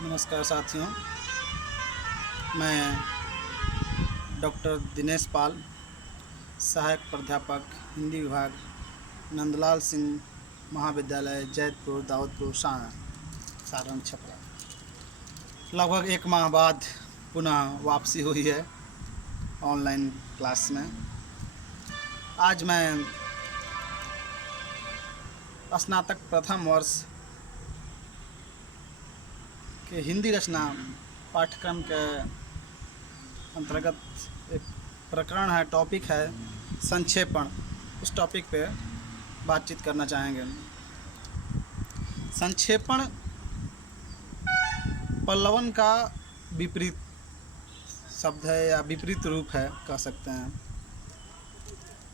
नमस्कार साथियों, मैं डॉक्टर दिनेश पाल, सहायक प्राध्यापक हिंदी विभाग, नंदलाल सिंह महाविद्यालय, जैतपुर, दाऊदपुर, सारण, छपरा। लगभग 1 माह बाद पुनः वापसी हुई है ऑनलाइन क्लास में। आज मैं स्नातक प्रथम वर्ष के हिंदी रचना पाठ्यक्रम के अंतर्गत एक प्रकरण है, टॉपिक है संक्षेपण। उस टॉपिक पे बातचीत करना चाहेंगे। संक्षेपण पल्लवन का विपरीत शब्द है या विपरीत रूप है, कह सकते हैं।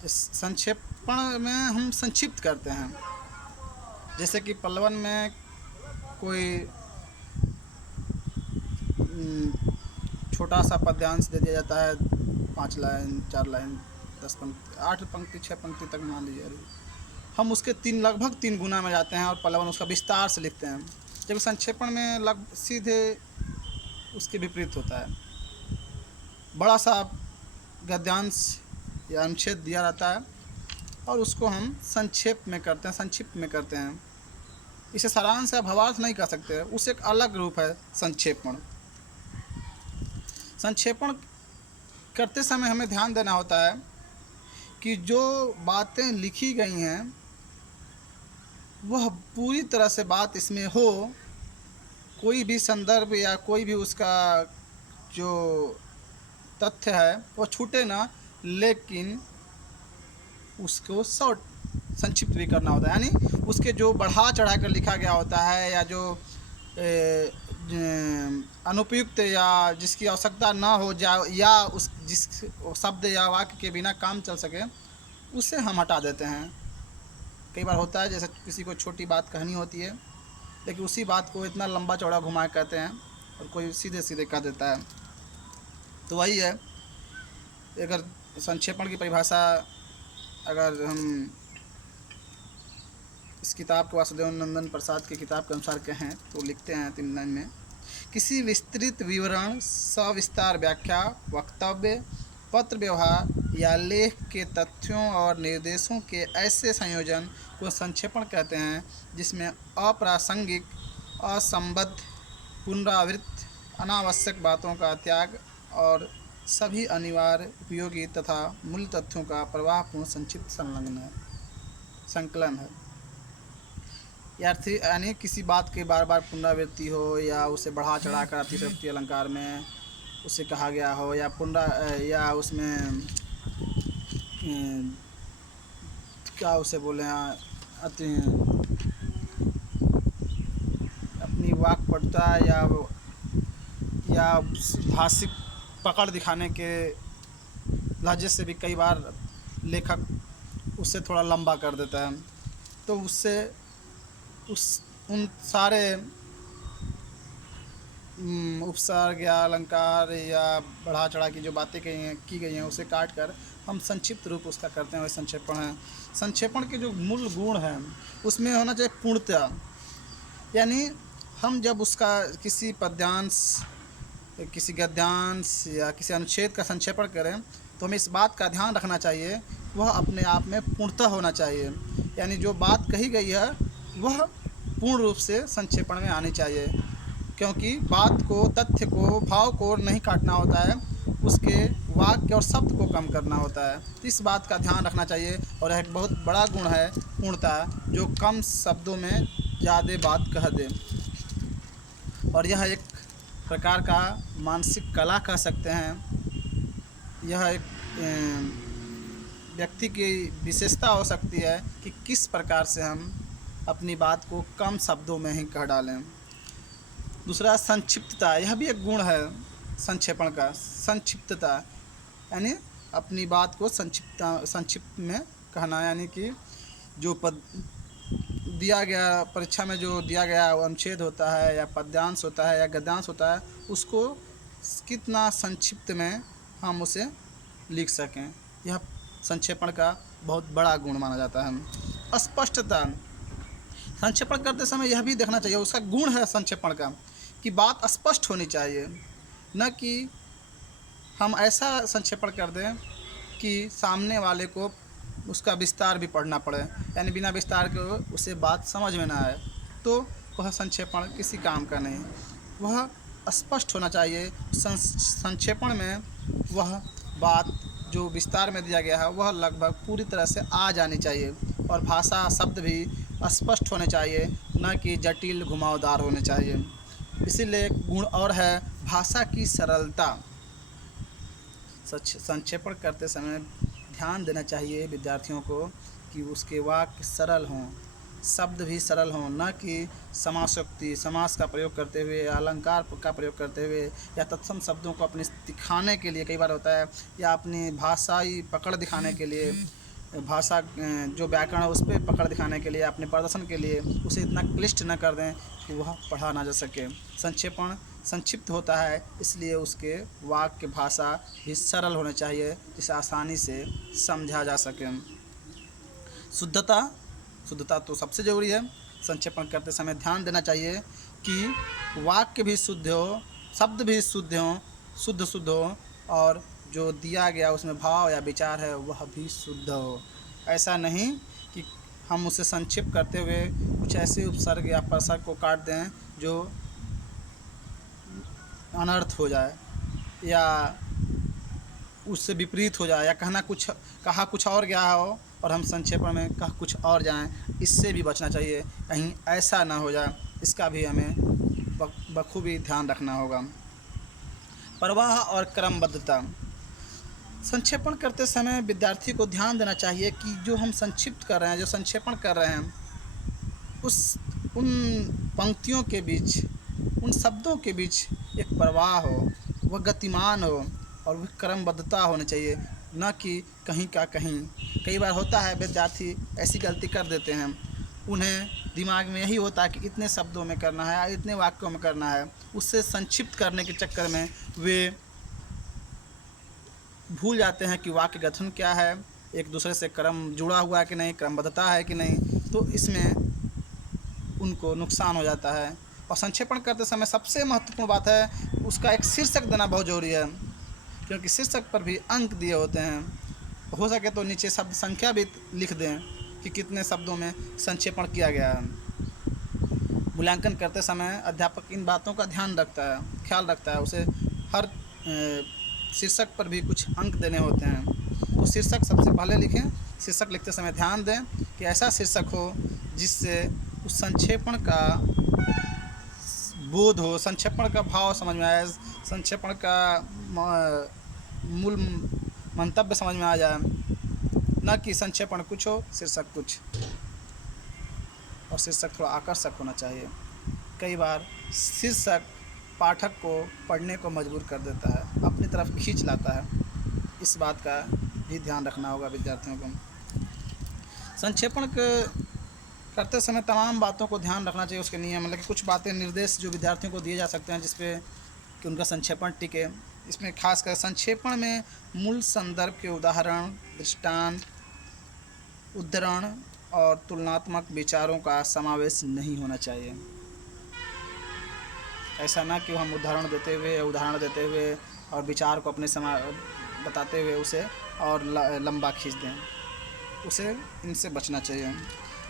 इस संक्षेपण में हम संक्षिप्त करते हैं। जैसे कि पल्लवन में कोई छोटा सा पद्यांश दे दिया जाता है, 5 लाइन, 4 लाइन, 10 पंक्ति, 8 पंक्ति, 6 पंक्ति तक मान लीजिए। हम उसके लगभग 3 गुना में जाते हैं और पल्लवन उसका विस्तार से लिखते हैं। जबकि संक्षेपण में सीधे उसके विपरीत होता है। बड़ा सा गद्यांश या अनुच्छेद दिया रहता है और उसको हम संक्षेप में करते हैं, संक्षिप्त में करते हैं। इसे सारांश या भावार्थ नहीं कह सकते, उसे एक अलग रूप है संक्षेपण। संक्षेपण करते समय हमें ध्यान देना होता है कि जो बातें लिखी गई हैं वह पूरी तरह से बात इसमें हो, कोई भी संदर्भ या कोई भी उसका जो तथ्य है वह छूटे ना, लेकिन उसको शॉर्ट संक्षिप्त भी करना होता है। यानी उसके जो बढ़ा चढ़ा कर लिखा गया होता है या जो अनुपयुक्त या जिसकी आवश्यकता ना हो या उस जिस शब्द या वाक्य के बिना काम चल सके, उसे हम हटा देते हैं। कई बार होता है जैसे किसी को छोटी बात कहनी होती है, लेकिन उसी बात को इतना लंबा चौड़ा घुमा कहते हैं और कोई सीधे सीधे कह देता है। तो वही है, अगर संक्षेपण की परिभाषा अगर हम इस किताब के वासुदेव नंदन प्रसाद की किताब के अनुसार कहें तो लिखते हैं 3 लाइन में, किसी विस्तृत विवरण, सविस्तार व्याख्या, वक्तव्य, पत्र व्यवहार या लेख के तथ्यों और निर्देशों के ऐसे संयोजन को संक्षेपण कहते हैं जिसमें अप्रासंगिक, असंबद्ध, पुनरावृत्त, अनावश्यक बातों का त्याग और सभी अनिवार्य, उपयोगी तथा मूल तथ्यों का प्रवाहपूर्ण संक्षिप्त संकलन है। यानी किसी बात के बार बार पुनरावृत्ति हो या उसे बढ़ा चढ़ा कर अतिशयोक्ति अलंकार में उसे कहा गया हो या उसमें क्या उसे बोले हैं, अपनी वाक्पटुता या भाषिक पकड़ दिखाने के लहजे से भी कई बार लेखक उससे थोड़ा लंबा कर देता है। तो उससे उन सारे उपसर्ग या अलंकार या बढ़ा चढ़ा की जो बातें की गई हैं उसे काट कर हम संक्षिप्त रूप उसका करते हैं, वही संक्षेपण है। संक्षेपण के जो मूल गुण हैं उसमें होना चाहिए पूर्णता। यानी हम जब उसका किसी पद्यांश, किसी गद्यांश या किसी अनुच्छेद का संक्षेपण करें तो हमें इस बात का ध्यान रखना चाहिए वह अपने आप में पूर्णतः होना चाहिए। यानी जो बात कही गई है वह पूर्ण रूप से संक्षेपण में आनी चाहिए, क्योंकि बात को, तथ्य को, भाव को नहीं काटना होता है, उसके वाक्य और शब्द को कम करना होता है। इस बात का ध्यान रखना चाहिए। और एक बहुत बड़ा गुण है पूर्णता, जो कम शब्दों में ज़्यादा बात कह दे। और यह एक प्रकार का मानसिक कला कह सकते हैं। यह एक व्यक्ति की विशेषता हो सकती है कि किस प्रकार से हम अपनी बात को कम शब्दों में ही कह डालें। दूसरा संक्षिप्तता, यह भी एक गुण है संक्षेपण का। संक्षिप्तता यानी अपनी बात को संक्षिप्त में कहना, यानी कि जो दिया गया परीक्षा में जो दिया गया अनुच्छेद होता है या पद्यांश होता है या गद्यांश होता है उसको कितना संक्षिप्त में हम उसे लिख सकें, यह संक्षेपण का बहुत बड़ा गुण माना जाता है। स्पष्टता, संक्षेपण करते समय यह भी देखना चाहिए, उसका गुण है संक्षेपण का कि बात स्पष्ट होनी चाहिए, न कि हम ऐसा संक्षेपण कर दें कि सामने वाले को उसका विस्तार भी पढ़ना पड़े, यानी बिना विस्तार के उसे बात समझ में ना आए, तो वह संक्षेपण किसी काम का नहीं। वह स्पष्ट होना चाहिए। संक्षेपण में वह बात जो विस्तार में दिया गया है वह लगभग पूरी तरह से आ जानी चाहिए, और भाषा शब्द भी स्पष्ट होने चाहिए, न कि जटिल घुमावदार होने चाहिए। इसीलिए गुण और है भाषा की सरलता। संक्षेपण करते समय ध्यान देना चाहिए विद्यार्थियों को कि उसके वाक्य सरल हों, शब्द भी सरल हों, न कि समासोक्ति समास का प्रयोग करते हुए या अलंकार का प्रयोग करते हुए या तत्सम शब्दों को अपने दिखाने के लिए, कई बार होता है, या अपनी भाषाई पकड़ दिखाने के लिए, भाषा जो व्याकरण है उस पर पकड़ दिखाने के लिए, अपने प्रदर्शन के लिए उसे इतना क्लिष्ट न कर दें कि वह पढ़ा ना जा सके। संक्षेपण संक्षिप्त होता है, इसलिए उसके वाक्य भाषा भी सरल होने चाहिए जिसे आसानी से समझा जा सके। शुद्धता तो सबसे ज़रूरी है। संक्षेपण करते समय ध्यान देना चाहिए कि वाक्य भी शुद्ध हो, शब्द भी शुद्ध हो, और जो दिया गया उसमें भाव या विचार है वह भी शुद्ध हो। ऐसा नहीं कि हम उसे संक्षिप्त करते हुए कुछ ऐसे उपसर्ग या प्रसर्ग को काट दें जो अनर्थ हो जाए या उससे विपरीत हो जाए, या कहा कुछ और गया हो और हम संक्षेपण में कह कुछ और जाएं। इससे भी बचना चाहिए, कहीं ऐसा ना हो जाए, इसका भी हमें बखूबी ध्यान रखना होगा। प्रवाह और क्रमबद्धता। संक्षेपण करते समय विद्यार्थी को ध्यान देना चाहिए कि जो हम संक्षिप्त कर रहे हैं, जो संक्षेपण कर रहे हैं, उन पंक्तियों के बीच, उन शब्दों के बीच एक प्रवाह हो, वह गतिमान हो, और वह क्रमबद्धता होनी चाहिए, न कि कहीं का कहीं। कई बार होता है विद्यार्थी ऐसी गलती कर देते हैं, उन्हें दिमाग में यही होता है कि इतने शब्दों में करना है, इतने वाक्यों में करना है, उससे संक्षिप्त करने के चक्कर में वे भूल जाते हैं कि वाक्य गठन क्या है, एक दूसरे से क्रम जुड़ा हुआ है कि नहीं, क्रमबद्धता है कि नहीं, तो इसमें उनको नुकसान हो जाता है। और संक्षेपण करते समय सबसे महत्वपूर्ण बात है उसका एक शीर्षक देना बहुत ज़रूरी है, क्योंकि शीर्षक पर भी अंक दिए होते हैं। हो सके तो नीचे शब्द संख्या भी लिख दें कि कितने शब्दों में संक्षेपण किया गया है। मूल्यांकन करते समय अध्यापक इन बातों का ख्याल रखता है, उसे हर शीर्षक पर भी कुछ अंक देने होते हैं। तो शीर्षक सबसे पहले लिखें। शीर्षक लिखते समय ध्यान दें कि ऐसा शीर्षक हो जिससे उस संक्षेपण का बोध हो, संक्षेपण का भाव समझ में आए, संक्षेपण का मूल मंतव्य समझ में आ जाए, न कि संक्षेपण कुछ हो शीर्षक कुछ। और शीर्षक थोड़ा आकर्षक होना चाहिए। कई बार शीर्षक पाठक को पढ़ने को मजबूर कर देता है, अपनी तरफ खींच लाता है। इस बात का भी ध्यान रखना होगा विद्यार्थियों को। संक्षेपण करते समय तमाम बातों को ध्यान रखना चाहिए, उसके नियम, मतलब कि कुछ बातें, निर्देश जो विद्यार्थियों को दिए जा सकते हैं जिसपे कि उनका संक्षेपण टिके। इसमें खासकर संक्षेपण में मूल संदर्भ के उदाहरण, दृष्टांत, उद्धरण और तुलनात्मक विचारों का समावेश नहीं होना चाहिए। ऐसा ना कि हम उदाहरण देते हुए और विचार को अपने बताते हुए उसे और लंबा खींच दें, उसे इनसे बचना चाहिए।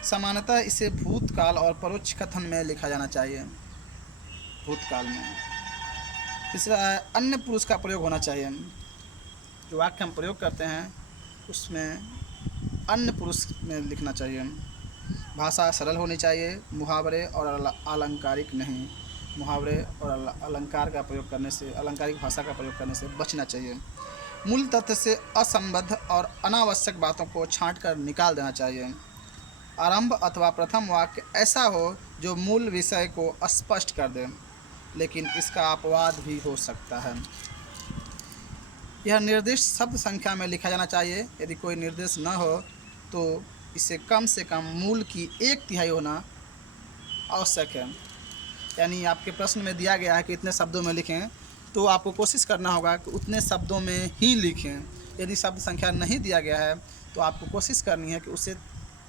सामान्यतः इसे भूतकाल और परोक्ष कथन में लिखा जाना चाहिए, भूतकाल में। तीसरा है अन्य पुरुष का प्रयोग होना चाहिए। जो वाक्य हम प्रयोग करते हैं उसमें अन्य पुरुष में लिखना चाहिए। भाषा सरल होनी चाहिए, मुहावरे और अलंकारिक नहीं। मुहावरे और अलंकार का प्रयोग करने से, अलंकारिक भाषा का प्रयोग करने से बचना चाहिए। मूल तथ्य से असंबद्ध और अनावश्यक बातों को छांटकर निकाल देना चाहिए। आरंभ अथवा प्रथम वाक्य ऐसा हो जो मूल विषय को स्पष्ट कर दे, लेकिन इसका अपवाद भी हो सकता है। यह निर्दिष्ट शब्द संख्या में लिखा जाना चाहिए। यदि कोई निर्देश न हो तो इसे कम से कम मूल की 1/3 होना आवश्यक है। यानी आपके प्रश्न में दिया गया है कि इतने शब्दों में लिखें, तो आपको कोशिश करना होगा कि उतने शब्दों में ही लिखें। यदि शब्द संख्या नहीं दिया गया है तो आपको कोशिश करनी है कि उसे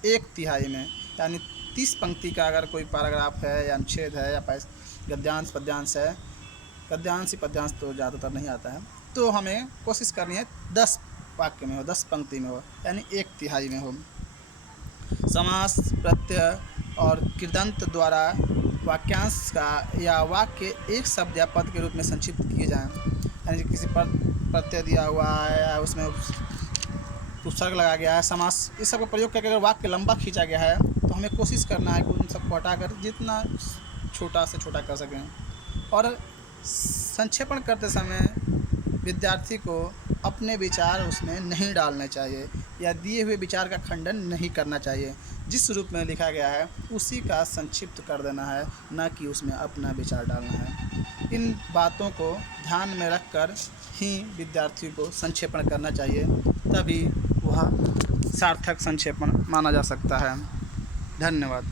1/3 में, यानी 30 पंक्ति का अगर कोई पैराग्राफ है या अनुच्छेद है या गद्यांश पद्यांश है, गद्यांश ही पद्यांश तो ज़्यादातर नहीं आता है, तो हमें कोशिश करनी है 10 वाक्य में हो, 10 पंक्ति में हो, यानी 1/3 में हो। समास प्रत्यय और कृदंत द्वारा वाक्यांश का या वाक्य एक शब्द या पद के रूप में संक्षिप्त किए जाएं, यानी किसी पर प्रत्यय दिया हुआ है या उसमें उपसर्ग लगा गया है, समास, इस सब का प्रयोग करके अगर वाक्य लंबा खींचा गया है तो हमें कोशिश करना है कि उन सबको हटाकर जितना छोटा से छोटा कर सकें। और संक्षेपण करते समय विद्यार्थी को अपने विचार उसमें नहीं डालने चाहिए या दिए हुए विचार का खंडन नहीं करना चाहिए। जिस रूप में लिखा गया है उसी का संक्षिप्त कर देना है, न कि उसमें अपना विचार डालना है। इन बातों को ध्यान में रखकर ही विद्यार्थी को संक्षेपण करना चाहिए, तभी वह सार्थक संक्षेपण माना जा सकता है। धन्यवाद।